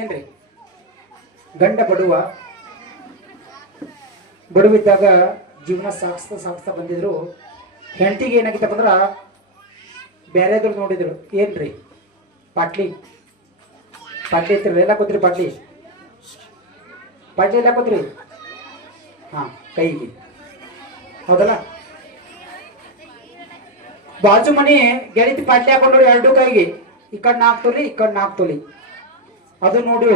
ಏನ್ರಿ? ಗಂಡ ಬಡುವ ಬಡವಿದ್ದಾಗ ಜೀವನ ಸಾಗಿಸ್ತಾ ಸಾಗಿಸ್ತಾ ಬಂದಿದ್ರು. ಹೆಂಡತಿಗೆ ಏನಾಗಿತ್ತಪ್ಪ ಅಂದ್ರ ಬೇರೆದ್ರು ನೋಡಿದ್ರು. ಏನ್ರಿ? ಪಾಟ್ಲಿ. ಪಾಟ್ಲಿ ಇತ್ತಿರಲ್ಲ ಎಲ್ಲ ಕೂತ್ರಿ ಪಾಟ್ಲಿ. ಪಾಟ್ಲಿ ಎಲ್ಲ ಕೂತ್ರಿ? ಹಾ, ಕೈಗೆ. ಹೌದಲ್ಲ? ಬಾಜು ಮನೆ ಗೆಳತಿ ಪಾಟ್ಲಿ ಹಾಕೊಂಡ್ರು ಎರಡು ಕೈಗೆ. ಈ ಕಡೆ ನಾಲ್ಕು ತೊಲಿ, ಈ ಕಡೆ ನಾಲ್ಕು ತೊಲಿ. ಅದು ನೋಡಿ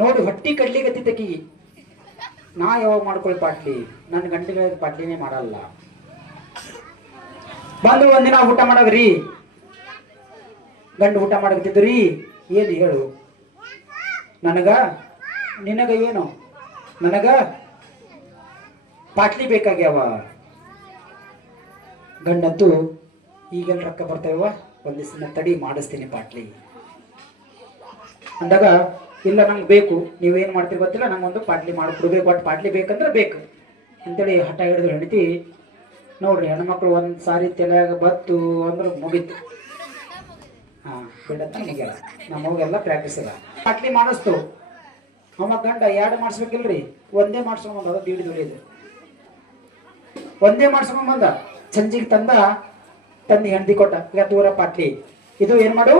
ನೋಡಿ, ಹೊಟ್ಟಿ ಕಡ್ಲಿಗತ್ತಿದ್ದಕ್ಕಿಗೆ ನಾ ಯಾವಾಗ ಮಾಡ್ಕೊಳ್ಳಿ ಪಾಟ್ಲಿ? ನನ್ನ ಗಂಟೆಗಳ ಪಾಟ್ಲಿನೇ ಮಾಡಲ್ಲ. ಬಂದು ಒಂದಿನ ಊಟ ಮಾಡವ್ರಿ ಗಂಡು ಊಟ ಮಾಡಕತ್ತಿದ್ರಿ ಏನು ಹೇಳು? ನನಗ? ನಿನಗ ಏನು? ನನಗ? ಪಾಟ್ಲಿ ಬೇಕಾಗ್ಯಾವ. ಗಂಡಂತೂ ಈಗೆಲ್ಲ ರೊಕ್ಕ ಬರ್ತಾವ ಒಂದು ದಿವಸ ತಡಿ ಮಾಡಿಸ್ತೀನಿ ಪಾಟ್ಲಿ. ಅಂದಾಗ, ಇಲ್ಲ, ನಂಗೆ ಬೇಕು. ನೀವೇನು ಮಾಡ್ತೀರಿ ಗೊತ್ತಿಲ್ಲ, ನಂಗೆ ಒಂದು ಪಾಟ್ಲಿ ಮಾಡಿಕೊಡ್ಬೇಕು ಒಟ್ಟು ಪಾಟ್ಲಿ ಬೇಕಂದ್ರೆ ಬೇಕು. ಅಂತೇಳಿ ಹಠ ಹಿಡಿದು ಹೆಂಡತಿ, ನೋಡ್ರಿ, ಹೆಣ್ಮಕ್ಳು ಒಂದು ಸಾರಿ ತಲೆಯಾಗ ಬತ್ತು ಅಂದ್ರೆ ಮುಗೀತು. ಹಾಂ ಬಿಡತ್ತ ಮುಗಿಯಲ್ಲ ನಮ್ಮವೆಲ್ಲ ಪ್ರಾಕ್ಟೀಸ್ ಇಲ್ಲ. ಪಾಟ್ಲಿ ಮಾಡಿಸ್ತು. ಅಮ್ಮ ಗಂಡ ಎರಡು ಮಾಡಿಸ್ಬೇಕಿಲ್ರಿ? ಒಂದೇ ಮಾಡಿಸ್ಕೊಂಬಂದ ಅದು ದೀಡ್ ದುಡಿಯೋದು ಒಂದೇ ಮಾಡಿಸ್ಕೊಂಬಂದ ಸಂಜಿಗೆ ತಂದ, ತಂದು ಹೆಂಡತಿ ಕೊಟ್ಟ. ಈಗ ದೂರ ಪಾಟ್ಲಿ. ಇದು ಏನು ಮಾಡು?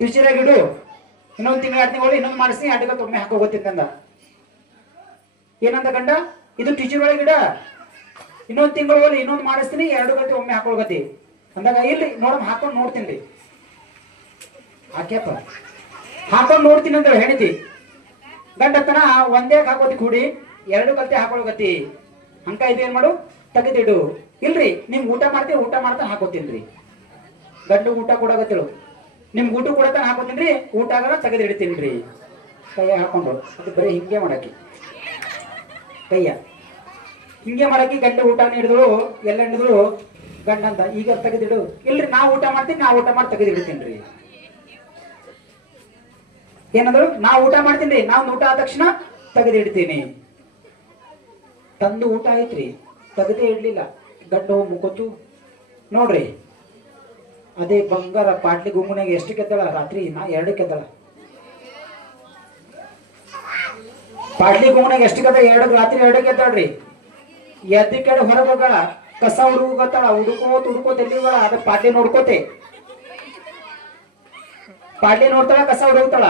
ಬಿಸಿರಾಗಿಡು ಇನ್ನೊಂದು ತಿಂಗಳು ತಿಂಗಳು ಇನ್ನೊಂದು ಮಾಡಿಸಿ ಅಡ್ಡಗ ಒಮ್ಮೆ ಹಾಕೋಗೋತಿಂದ ಏನಂದ ಗಂಡ? ಇದು ಟೀಚರ್ ಒಳಗೆ ಗಿಡ ಇನ್ನೊಂದು ತಿಂಗಳು ಹೋಗಿ ಇನ್ನೊಂದು ಮಾಡಿಸ್ತೀನಿ, ಎರಡು ಗಂಟೆ ಒಮ್ಮೆ ಹಾಕೊಳ್ಗತಿ. ಅಂದಾಗ ಇಲ್ಲಿ ನೋಡಮ್ ಹಾಕೊಂಡು ನೋಡ್ತೀನಿ ರೀ ಹಾಕ್ಯಪ್ಪ. ಹಾಕೊಂಡು ನೋಡ್ತೀನಿ ಅಂದ್ರೆ ಹೆಣತಿ ಗಂಡತನ ಒಂದೇ ಹಾಕೋತಿ ಕೂಡಿ ಎರಡು ಗಂಟೆ ಹಾಕೊಳ್ಗತಿ. ಅಂಕ ಇದು ಏನ್ ಮಾಡು? ತೆಗೆದಿಡು. ಇಲ್ರಿ, ನಿಮ್ ಊಟ ಮಾಡ್ತೀವಿ ಊಟ ಮಾಡ್ತಾ ಹಾಕೋತೀನ್ರಿ. ಗಂಡು ಊಟ ಕೊಡಾಗತ್ತಿಳು. ನಿಮ್ ಊಟ ಕೂಡ ಹಾಕೋತೀನ್ರಿ ಊಟ ಆಗಲ್ಲ ರೀ. ಕೈಯ ಹಾಕೊಂಡು. ಅದು ಬರೀ ಹಿಂಗೆ ಮಾಡಕ್ಕೆ. ಕೈಯ. ಹಿಂಗೆ ಮಾಡಕ್ಕೆ ಗಂಡ ಊಟ ಹಿಡಿದಳು ಎಲ್ಲ ಹಿಡಿದಳು ಗಂಡ ಅಂತ, ಈಗ ತೆಗೆದಿಡು ಇಲ್ರಿ, ನಾ ಊಟ ಮಾಡ್ತೀನಿ, ನಾ ಊಟ ಮಾಡಿ ತೆಗೆದಿಡ್ತೀನ್ರಿ ಏನಂದ್ರು, ನಾ ಊಟ ಮಾಡ್ತೀನಿ ರೀ. ನಾವು ಊಟ ಆದ ತಕ್ಷಣ ತೆಗೆದಿಡ್ತೀನಿ ತಂದು ಊಟ ಆಯ್ತ್ರಿ ತೆಗೆದೇ ಇಡ್ಲಿಲ್ಲ. ಗಂಡ ಮುಕ್ಕೋತು ನೋಡ್ರಿ. ಅದೇ ಬಂಗಾರ ಪಾಟ್ಲಿ ಗುಂಗುನಾಗ ಎಷ್ಟು ಕೆತ್ತಳ? ರಾತ್ರಿ ನಾ ಎರಡು ಕೆತ್ತಳ. ಪಾಟ್ಲಿ ಗುಂಗುನಾಗ ಎಷ್ಟು ಕೆತ್ತ ಎರಡು, ರಾತ್ರಿ ಎರಡು ಕೆತ್ತಾಳ್ರಿ. ಎದ್ದ ಕಡೆ ಹೊರಗೆ ಹೋಗಳ ಕಸ ಹುಡುಗತ್ತಾಳ ಹುಡುಕೋತ್ ಹುಡುಕೋತ್ ಎಲ್ಲಿಗಳ? ಅದ ಪಾಟ್ಲಿ ನೋಡ್ಕೋತೆ. ಪಾಟ್ಲಿ ನೋಡ್ತಾಳ, ಕಸ ಹುಡುಗ್ತಾಳ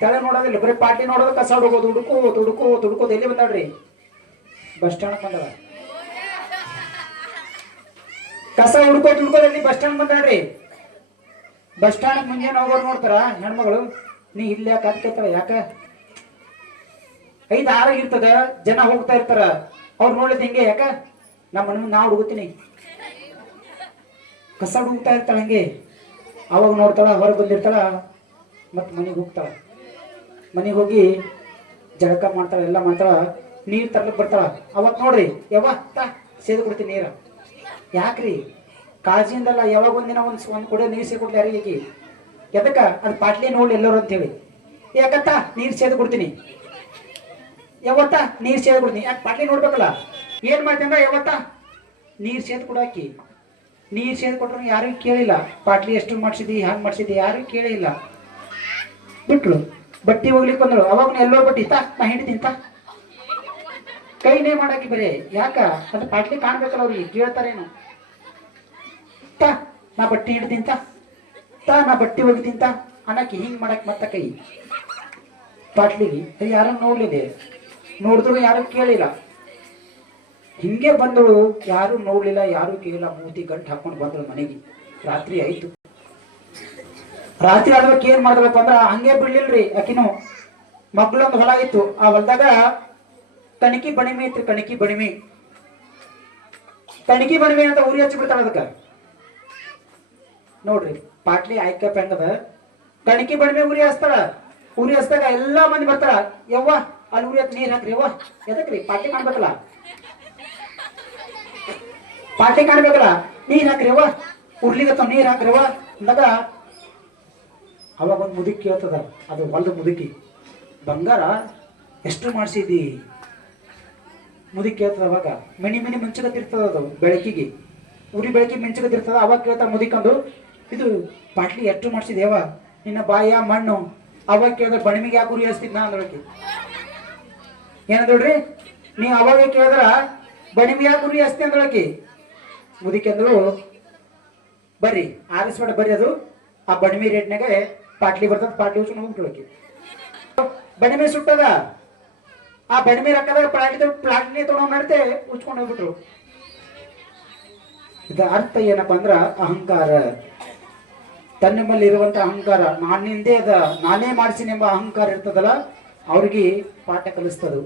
ತಲೆ ನೋಡೋದಿಲ್ಲ, ಬರೀ ಪಾಟ್ಲಿ ನೋಡೋದು, ಕಸ ಹುಡುಗೋದು ಹುಡುಕೋತ ಹುಡುಕೋತ ಹುಡುಕೋದು, ಎಲ್ಲಿ ಬಂದಾಳ್ರಿ? ಬಸ್ ಸ್ಟ್ಯಾಂಡ್ ಬಂದಳ. ಕಸ ಹುಡ್ಕೋ ಹುಡ್ಕೋದ್ ಬಸ್ ಸ್ಟ್ಯಾಂಡ್ ಬಂದಾಳ್ರಿ. ಬಸ್ ಸ್ಟ್ಯಾಂಡ್ ಮುಂಜಾನೆ ಹೋಗೋರು ನೋಡ್ತಾರ ಹೆಣ್ಮಗಳು. ನೀ ಇಲ್ಲಿ ಯಾಕೆ ಅದಕ್ಕೆ ಯಾಕ? ಐದು ಆರ ಇರ್ತದ, ಜನ ಹೋಗ್ತಾ ಇರ್ತಾರ. ಅವ್ರು ನೋಡಿದ್ ಹಿಂಗೆ, ಯಾಕ? ನಮ್ಮ ಮನೆ ನಾ ಹುಡುಗುತ್ತೀನಿ. ಕಸ ಹುಡುಕ್ತಾ ಇರ್ತಾಳ ಹಂಗೆ. ಅವಾಗ ನೋಡ್ತಾಳ, ಹೊರಗೆ ಬಂದಿರ್ತಾಳ, ಮತ್ತೆ ಮನೆಗೆ ಹೋಗ್ತಾಳ. ಮನೆಗೆ ಹೋಗಿ ಜಳಕ ಮಾಡ್ತಾಳ, ಎಲ್ಲ ಮಾಡ್ತಾಳ. ನೀರು ತರ್ಲಿಕ್ಕೆ ಬರ್ತಾಳ. ಅವತ್ತು ನೋಡ್ರಿ ಯಾವ ತಾ ಸೇದು ಕೊಡ್ತೀನಿ ನೀರು. ಯಾಕ್ರಿ? ಕಾಳಜಿಯಿಂದಲ್ಲ ಯಾವಾಗ ಒಂದಿನ ಒಂದು ಒಂದು ಕೊಡೋ ನೀರು ಸೇದು ಕೊಡ್ಲಿ ಯಾರಿಗೆ ಎದಕ್ಕ? ಅದು ಪಾಟ್ಲಿ ನೋಡಿ ಎಲ್ಲರೂ ಅಂತ ಹೇಳಿ ಯಾಕತ್ತ ನೀರು ಸೇದು ಕೊಡ್ತೀನಿ ಯಾವತ್ತ? ನೀರು ಸೇದು ಕೊಡ್ತೀನಿ ಯಾಕೆ ಪಾಟ್ಲಿ ನೋಡ್ಬೇಕಲ್ಲ? ಏನ್ ಮಾಡ್ತಂದ್ರ ಯಾವತ್ತ? ನೀರು ಸೇದು ಕೊಡಾಕಿ ನೀರು ಸೇದು ಕೊಟ್ರು ಯಾರು ಕೇಳಿಲ್ಲ. ಪಾಟ್ಲಿ ಎಷ್ಟು ಮಾಡ್ಸಿದಿ, ಹ್ಯಾಂಗ್ ಮಾಡ್ಸಿದಿ ಯಾರು ಕೇಳಿಲ್ಲ. ಬಿಟ್ರು ಬಟ್ಟಿ ಹೋಗ್ಲಿಕ್ಕೆ ಬಂದ್ರು ಅವಾಗ ಎಲ್ಲೋ ಬಟ್ಟಿ. ತಾ, ನಾ ಹಿಡಿತೀನಿ ಕೈನೇ ಮಾಡಾಕಿ ಬರೇ. ಯಾಕ? ಅದು ಪಾಟ್ಲಿ ಕಾಣ್ಬೇಕಲ್ಲ ಅವ್ರಿಗೆ. ಕೇಳ್ತಾರೇನು? ನಾ ಬಟ್ಟಿ ಹಿಡ್ದು ತಾ ತಾ, ನಾ ಬಟ್ಟಿ ಹೋಗಿ ತಿಂತ. ಅನ್ನಕ್ಕೆ ಹಿಂಗ್ ಮಾಡಕ್ ಮತ್ತ ಕೈ. ಪಾಟ್ಲಿಗೆ ಅದು ಯಾರು ನೋಡ್ಲಿದೆ? ನೋಡಿದ್ರು ಯಾರು ಕೇಳಿಲ್ಲ. ಹಿಂಗೆ ಬಂದಳು, ಯಾರು ನೋಡ್ಲಿಲ್ಲ, ಯಾರು ಕೇಳಿಲ್ಲ. ಮೂತಿ ಗಂಟು ಹಾಕೊಂಡು ಬಂದಳು ಮನೆಗೆ. ರಾತ್ರಿ ಆಯ್ತು. ರಾತ್ರಿ ಆದ್ರೆ ಏನ್ ಮಾಡ್ದಪ್ಪ ಅಂದ್ರ, ಹಂಗೆ ಬಿಡ್ಲಿಲ್ರಿ ಆಕಿನು ಮಗ್ಳೊಂದು ಹೊಲ ಇತ್ತು. ಆ ಹೊಲದಾಗ ಕಣಕಿ ಬಣಿಮೆ ಇತ್ತು ಕಣಕಿ ಬಣಿಮೆ. ಕಣಕಿ ಬಣಿಮೆ ಅಂತ ಉರಿ ಹಚ್ಚಿ ಬಿಡ್ತಾಳ ಅದಕ್ಕ. ನೋಡ್ರಿ, ಪಾಟ್ಲಿ ಆಯ್ಕಪ್ಪ ಹೆಂಗದ? ಕಣಕಿ ಬಡಿಮೆ ಉರಿ ಹಚ್ತಾಳ. ಉರಿ ಹಚ್ದಾಗ ಎಲ್ಲಾ ಮಂದಿ ಬರ್ತಾರ. ಯವ್ವ, ಅಲ್ಲಿ ಉರಿ ಹತ್ ನೀರ್ ಹಾಕ್ರಿ, ಯವ್ವ. ಎದಕ್ರಿ? ಪಾಟ್ಲಿ ಕಾಣ್ಬೇಕಲ್ಲ? ಪಾಟ್ಲಿ ಕಾಣ್ಬೇಕಲ್ಲ? ನೀರ್ ಹಾಕ್ರಿ, ಯವ್ವ. ಉರ್ಲಿಗತ್ತ ನೀರ್ ಹಾಕ್ರಿ, ಯವ್ವ. ಅಂದಾಗ ಅವಾಗ ಒಂದು ಮುದುಕಿ ಕೇಳ್ತದ, ಅದು ಹೊಲದ ಮುದುಕಿ, ಬಂಗಾರ, ಎಷ್ಟು ಮಾಡಿಸಿದಿ? ಮುದುಕಿ ಕೇಳ್ತದ ಅವಾಗ, ಮಿನಿ ಮಿನಿ ಮಿಂಚಕತ್ತಿರ್ತದ ಅದು ಬೆಳಕಿಗೆ. ಉರಿ ಬೆಳಕಿಗೆ ಮಿಂಚಕತ್ತಿರ್ತದ ಅವಾಗ ಕೇಳ್ತಾ ಮುದುಕಂದು ಇದು ಪಾಟ್ಲಿ ಎಷ್ಟು ಮಾಡಿಸಿದೇವ ನಿನ್ನ ಬಾಯ, ಮಣ್ಣು, ಅವಾಗ ಕೇಳಿದ್ರೆ ಬಣಿಮಿಗೆ ಯಾಕೆ ಉರಿ ಹಚ್ತಿದ್ನ ಏನ ಏನಂದ್ರಿ ನೀ ಅವಾಗ ಕೇಳಿದ್ರ ಬಣಿಮಿಗೆ ಯಾಕೆ ಉರಿ ಹಚ್ತಿ ಅಂದಳಕಿ ಮುದಿಕೆ ಬರ್ರಿ ಆರಿಸ್ಬೇಡ ಬರ್ರಿ ಅದು. ಆ ಬಣಿಮಿ ರೇಟ್ನಾಗ ಪಾಟ್ಲಿ ಬರ್ತದ, ಪಾಟ್ಲಿ ಉಚ್ಕೊಂಡು ಹೋಗ್ಬಿಟ್ಳಕಿ ಬಣಿಮಿ ಸುಟ್ಟದ. ಆ ಬಣಿಮಿ ರೊಕ್ಕದಾಗ ಪ್ಲಾಟ್ಲಿ ಪ್ಲಾಟ್ಲಿ ತೊಗೊಂಡು ನಡ್ತೆ, ಉಚ್ಕೊಂಡು ಹೋಗ್ಬಿಟ್ರು. ಇದ ಅರ್ಥ ಏನಪ್ಪ ಅಂದ್ರ ಅಹಂಕಾರ. ತನ್ನ ಮೇಲೆ ಇರುವಂತ ಅಹಂಕಾರ ನಾನಿಂದೇ ಅದ ನಾನೇ ಮಾಡಿಸಿನ ಎಂಬ ಅಹಂಕಾರ ಇರ್ತದಲ್ಲ ಅವ್ರಿಗೆ ಪಾಠ ಕಲಿಸ್ತದು.